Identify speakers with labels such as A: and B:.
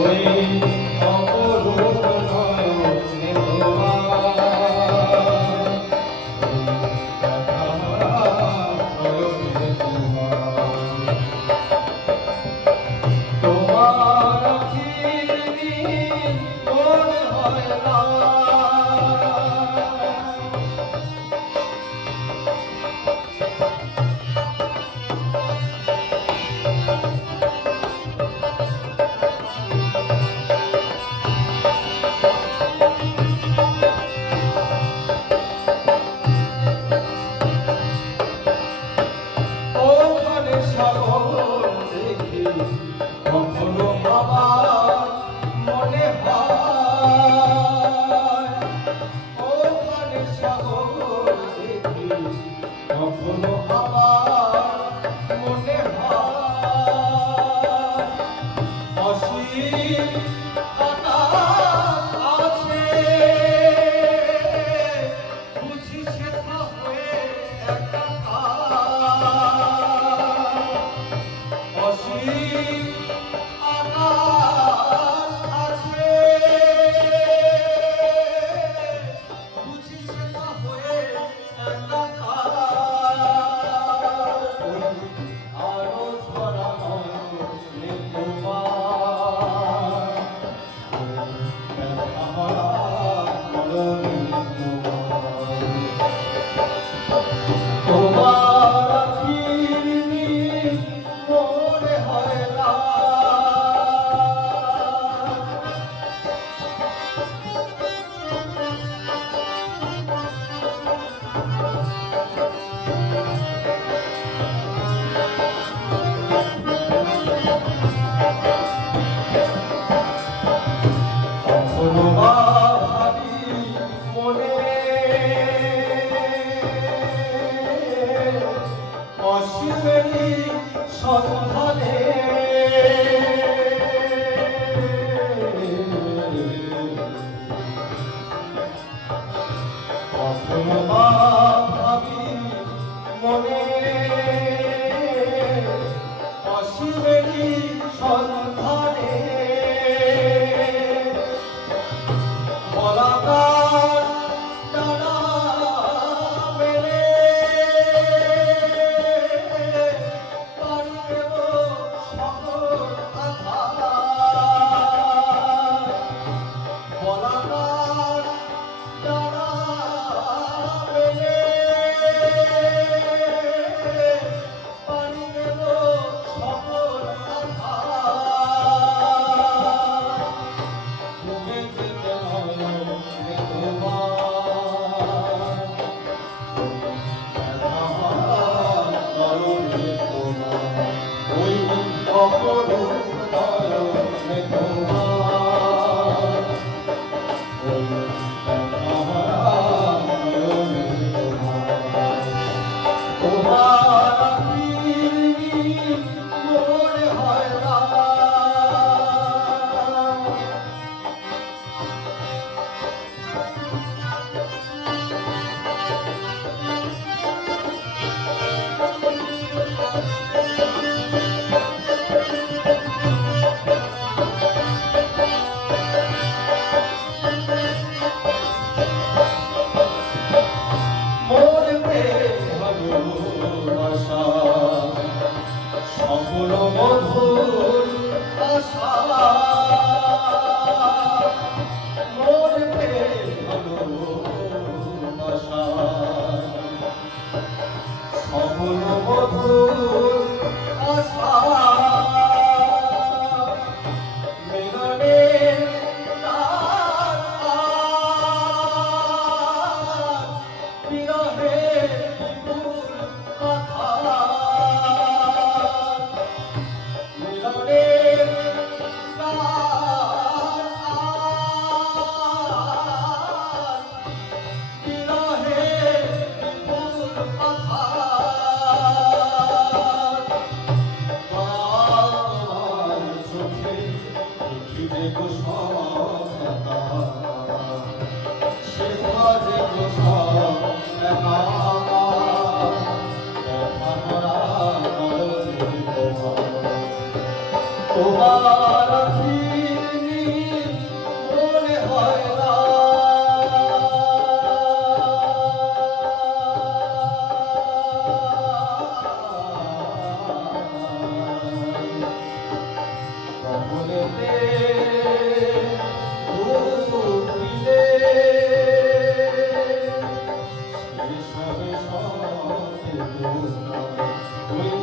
A: Thank you. Oh. অসীমেরই সন্ধানে। কখনো ভাবি মনে অসীমেরই সন্ধানে। বলাকার সালা দেখা তুমি